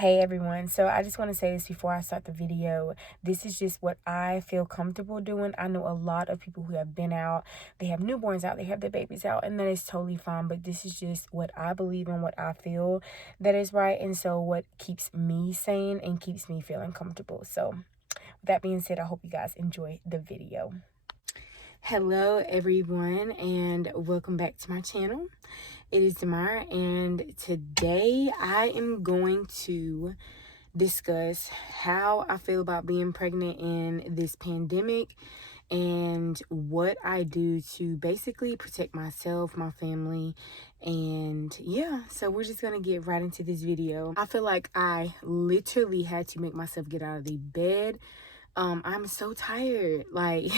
Hey everyone, so I just want to say this before I start the video. This is just what I feel comfortable doing. I know a lot of people who have been out, they have newborns out, they have their babies out, and that is totally fine, but this is just what I believe in, what I feel that is right, and so what keeps me sane and keeps me feeling comfortable. So with that being said, I hope you guys enjoy the video. Hello everyone, and welcome back to my channel. It is Tamara, and today I am going to discuss how I feel about being pregnant in this pandemic and what I do to basically protect myself, my family, and yeah, so we're just gonna get right into this video. I feel like I literally had to make myself get out of the bed. I'm so tired. Like,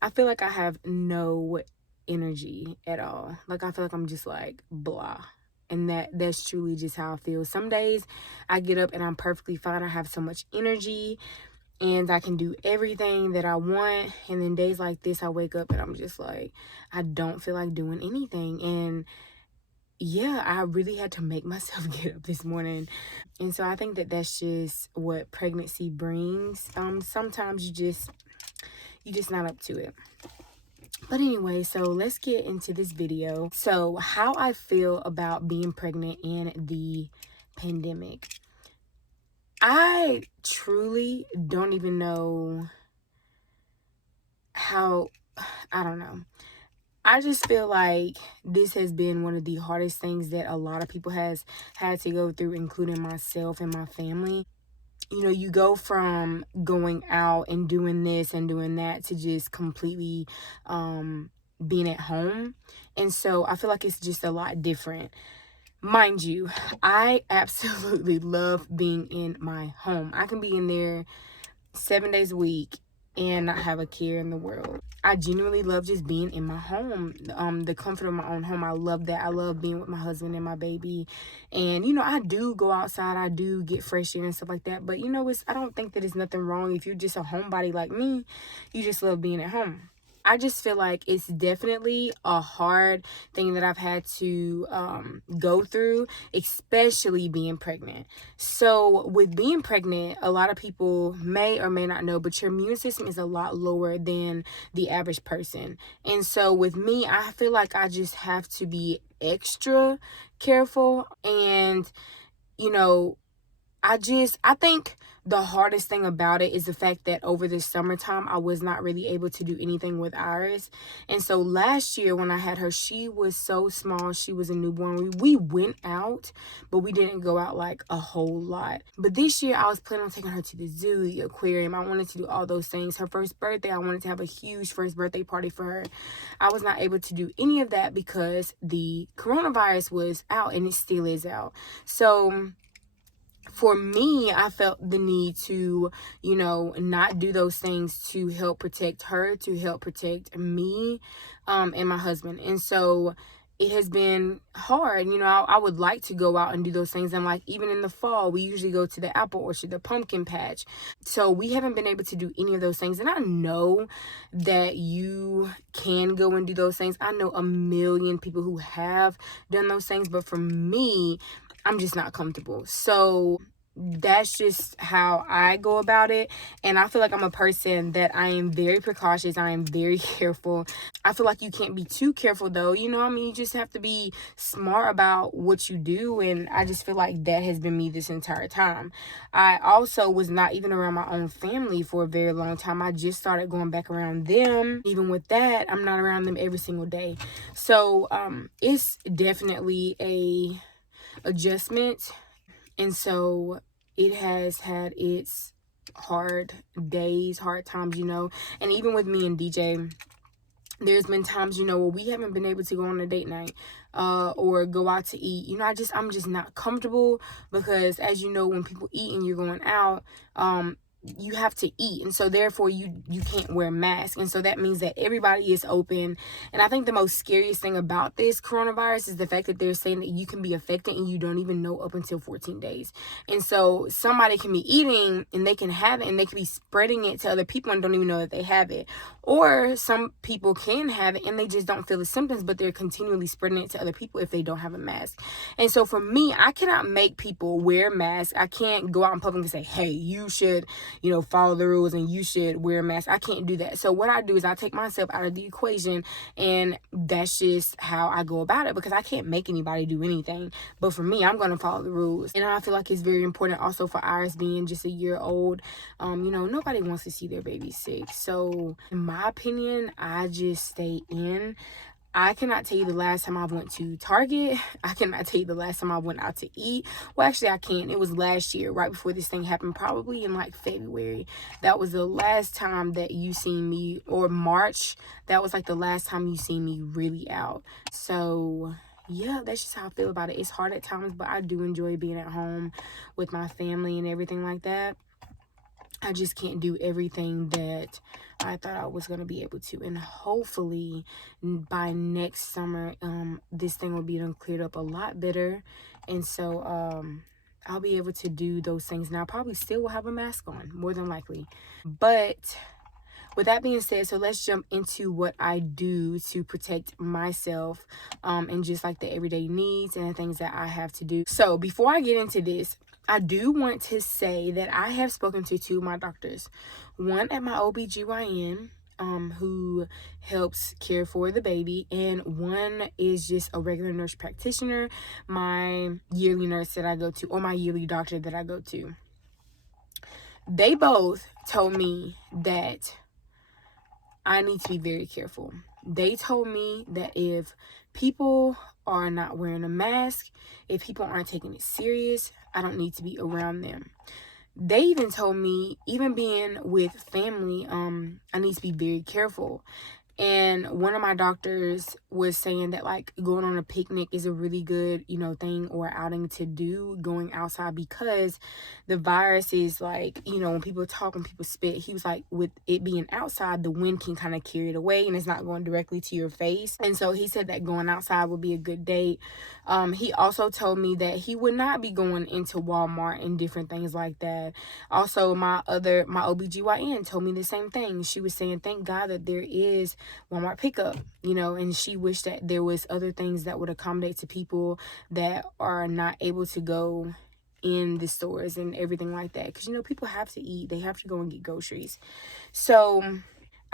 I feel like I have no energy at all. Like, I feel like I'm just like blah. And that's truly just how I feel. Some days I get up and I'm perfectly fine. I have so much energy and I can do everything that I want. And then days like this, I wake up and I'm just like, I don't feel like doing anything. And yeah, I really had to make myself get up this morning. And so I think that that's just what pregnancy brings. Sometimes you're just not up to it. But anyway, so let's get into this video. So how I feel about being pregnant in the pandemic. I truly don't even know how, I don't know. I just feel like this has been one of the hardest things that a lot of people has had to go through, including myself and my family. You know, you go from going out and doing this and doing that to just completely being at home. And so I feel like it's just a lot different. Mind you, I absolutely love being in my home. I can be in there 7 days a week and not have a care in the world. I genuinely love just being in my home, the comfort of my own home. I love that. I love being with my husband and my baby. And, you know, I do go outside. I do get fresh air and stuff like that. But, you know, I don't think that it's nothing wrong. If you're just a homebody like me, you just love being at home. I just feel like it's definitely a hard thing that I've had to go through, especially being pregnant. So with being pregnant, a lot of people may or may not know, but your immune system is a lot lower than the average person. And so with me, I feel like I just have to be extra careful. And, you know, I think the hardest thing about it is the fact that over the summertime, I was not really able to do anything with Iris. And so last year when I had her, she was so small. She was a newborn. We went out, but we didn't go out like a whole lot. But this year I was planning on taking her to the zoo, the aquarium. I wanted to do all those things. Her first birthday, I wanted to have a huge first birthday party for her. I was not able to do any of that because the coronavirus was out, and it still is out. So for me, I felt the need to, you know, not do those things to help protect her, to help protect me, and my husband. And so it has been hard. You know, I would like to go out and do those things. And like, even in the fall, we usually go to the apple orchard, the pumpkin patch. So we haven't been able to do any of those things. And I know that you can go and do those things. I know a million people who have done those things, but for me, I'm just not comfortable. So that's just how I go about it. And I feel like I'm a person that I am very precautious. I am very careful. I feel like you can't be too careful though. You know what I mean? You just have to be smart about what you do. And I just feel like that has been me this entire time. I also was not even around my own family for a very long time. I just started going back around them. Even with that, I'm not around them every single day. So it's definitely a adjustment. And so it has had its hard days, hard times, you know. And even with me and DJ, there's been times, you know, where we haven't been able to go on a date night or go out to eat. You know, I'm just not comfortable because, as you know, when people eat and you're going out, you have to eat, and so therefore you can't wear a mask. And so that means that everybody is open. And I think the most scariest thing about this coronavirus is the fact that they're saying that you can be affected and you don't even know up until 14 days. And so somebody can be eating and they can have it, and they can be spreading it to other people and don't even know that they have it. Or some people can have it and they just don't feel the symptoms, but they're continually spreading it to other people if they don't have a mask. And so for me, I cannot make people wear masks. I can't go out in public and say, hey, you should, follow the rules and you should wear a mask. I can't do that. So what I do is I take myself out of the equation, and that's just how I go about it, because I can't make anybody do anything. But for me, I'm going to follow the rules. And I feel like it's very important also for Iris being just a year old. Nobody wants to see their baby sick. So in my opinion, I just stay in. I cannot tell you the last time I went to Target. I cannot tell you the last time I went out to eat. Well, actually, I can. It was last year, right before this thing happened, probably in like February. That was the last time that you seen me, or March. That was like the last time you seen me really out. So yeah, that's just how I feel about it. It's hard at times, but I do enjoy being at home with my family and everything like that. I just can't do everything that I thought I was going to be able to. And hopefully by next summer, this thing will be done cleared up a lot better. And so I'll be able to do those things. Now, I probably still will have a mask on, more than likely. But with that being said, so let's jump into what I do to protect myself, and just like the everyday needs and the things that I have to do. So before I get into this, I do want to say that I have spoken to two of my doctors. One at my OBGYN, who helps care for the baby, and one is just a regular nurse practitioner, my yearly nurse that I go to, or my yearly doctor that I go to. They both told me that I need to be very careful. They told me that if people are not wearing a mask, if people aren't taking it serious, I don't need to be around them. They even told me, even being with family, I need to be very careful. And one of my doctors was saying that like going on a picnic is a really good, thing or outing to do, going outside, because the virus is like, when people talk, when people spit, he was like, with it being outside, the wind can kind of carry it away and it's not going directly to your face. And so he said that going outside would be a good date. He also told me that he would not be going into Walmart and different things like that. Also, my OBGYN told me the same thing. She was saying, thank God that there is Walmart pickup, and she wished that there was other things that would accommodate to people that are not able to go in the stores and everything like that, because people have to eat, they have to go and get groceries. So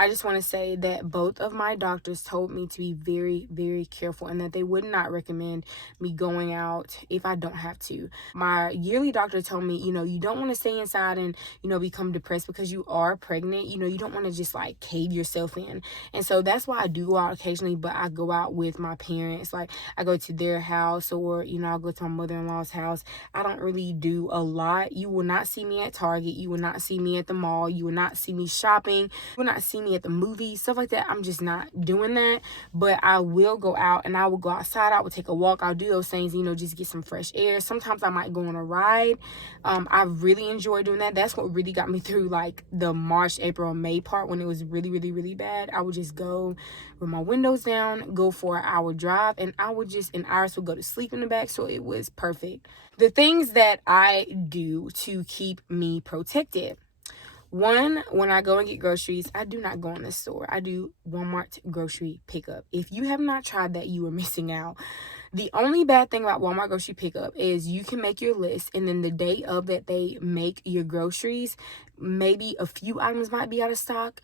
I just want to say that both of my doctors told me to be very, very careful, and that they would not recommend me going out if I don't have to. My yearly doctor told me, you don't want to stay inside and, become depressed because you are pregnant. You don't want to just like cave yourself in. And so that's why I do go out occasionally, but I go out with my parents. Like I go to their house, or, I'll go to my mother-in-law's house. I don't really do a lot. You will not see me at Target. You will not see me at the mall. You will not see me shopping. You will not see me at the movies, stuff like that. I'm just not doing that. But I will go out, and I will go outside. I will take a walk. I'll do those things, just get some fresh air. Sometimes I might go on a ride. I really enjoy doing that. That's what really got me through like the March, April, May part, when it was really, really, really bad. I would just go with my windows down, go for an hour drive, and Iris would go to sleep in the back. So it was perfect. The things that I do to keep me protected. One, when I go and get groceries, I do not go in the store. I do Walmart grocery pickup. If you have not tried that, you are missing out. The only bad thing about Walmart grocery pickup is you can make your list, and then the day of that they make your groceries, maybe a few items might be out of stock.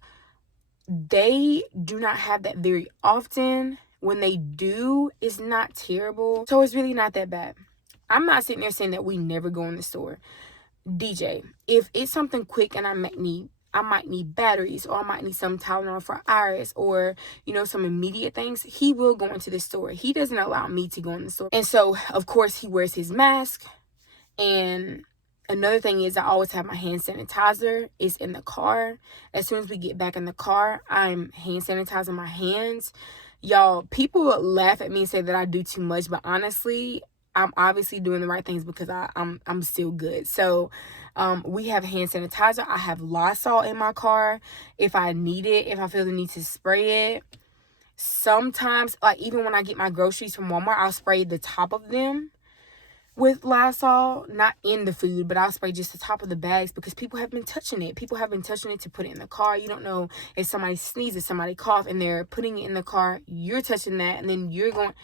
They do not have that very often. When they do, it's not terrible. So it's really not that bad. I'm not sitting there saying that we never go in the store. DJ, if it's something quick and I might need batteries, or I might need some Tylenol for Iris, or some immediate things, he will go into the store. He doesn't allow me to go in the store. And so of course he wears his mask. And another thing is, I always have my hand sanitizer. It's in the car. As soon as we get back in the car, I'm hand sanitizing my hands. Y'all, people laugh at me and say that I do too much, but honestly, I'm obviously doing the right things because I'm still good. So we have hand sanitizer. I have Lysol in my car if I need it, if I feel the need to spray it. Sometimes, like even when I get my groceries from Walmart, I'll spray the top of them with Lysol, not in the food, but I'll spray just the top of the bags because people have been touching it. People have been touching it to put it in the car. You don't know if somebody sneezes, somebody cough, and they're putting it in the car. You're touching that, and then you're going.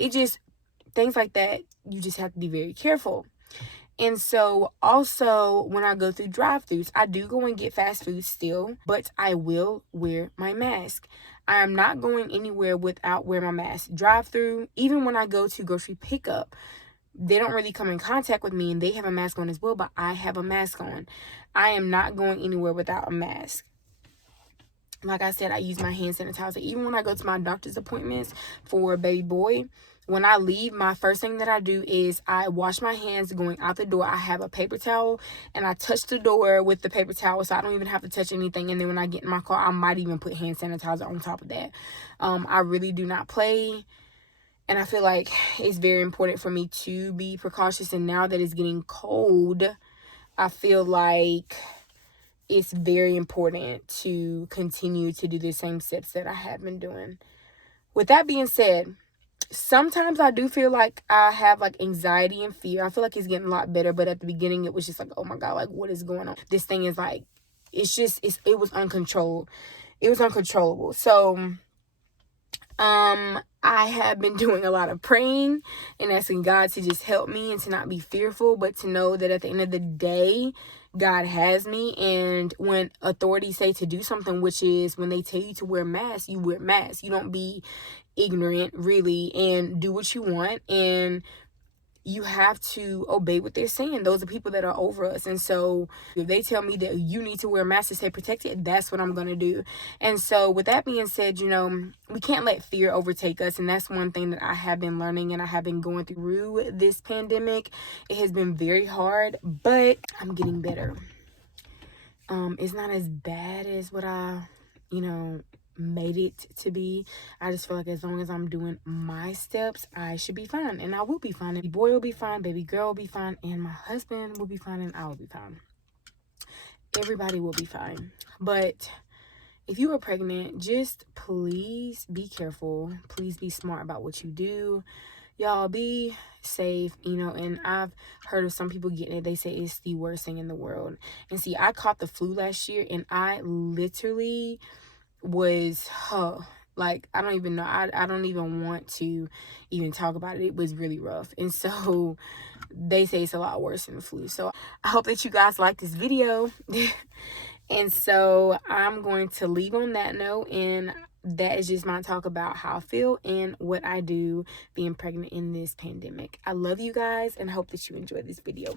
It just, things like that, you just have to be very careful. And so also when I go through drive-thrus, I do go and get fast food still, but I will wear my mask. I am not going anywhere without wearing my mask. Drive-through, even when I go to grocery pickup, they don't really come in contact with me and they have a mask on as well, but I have a mask on. I am not going anywhere without a mask. Like I said, I use my hand sanitizer. Even when I go to my doctor's appointments for baby boy, when I leave, my first thing that I do is I wash my hands going out the door. I have a paper towel and I touch the door with the paper towel so I don't even have to touch anything. And then when I get in my car, I might even put hand sanitizer on top of that. I really do not play. And I feel like it's very important for me to be precautious. And now that it's getting cold, I feel like it's very important to continue to do the same steps that I have been doing. With that being said, sometimes I do feel like I have like anxiety and fear. I feel like it's getting a lot better, but at the beginning it was just like, oh my God, like what is going on? This thing is like, it was uncontrolled. It was uncontrollable. So I have been doing a lot of praying and asking God to just help me and to not be fearful, but to know that at the end of the day, God has me. And when authorities say to do something, which is when they tell you to wear masks, you wear masks. You don't be ignorant, really, and do what you want. And you have to obey what they're saying. Those are people that are over us. And so if they tell me that you need to wear a mask to stay protected, that's what I'm going to do. And so with that being said, we can't let fear overtake us. And that's one thing that I have been learning and I have been going through this pandemic. It has been very hard, but I'm getting better. It's not as bad as what I, made it to be. I just feel like as long as I'm doing my steps, I should be fine, and I will be fine. Baby boy will be fine, baby girl will be fine, and my husband will be fine, and I will be fine. Everybody will be fine. But if you are pregnant, just please be careful. Please be smart about what you do. Y'all be safe, and I've heard of some people getting it. They say it's the worst thing in the world. And see, I caught the flu last year, and I literally was like, I don't even know. I don't even want to even talk about it. It was really rough. And so they say it's a lot worse than the flu. So I hope that you guys like this video. And so I'm going to leave on that note, and that is just my talk about how I feel and what I do being pregnant in this pandemic. I love you guys and hope that you enjoyed this video.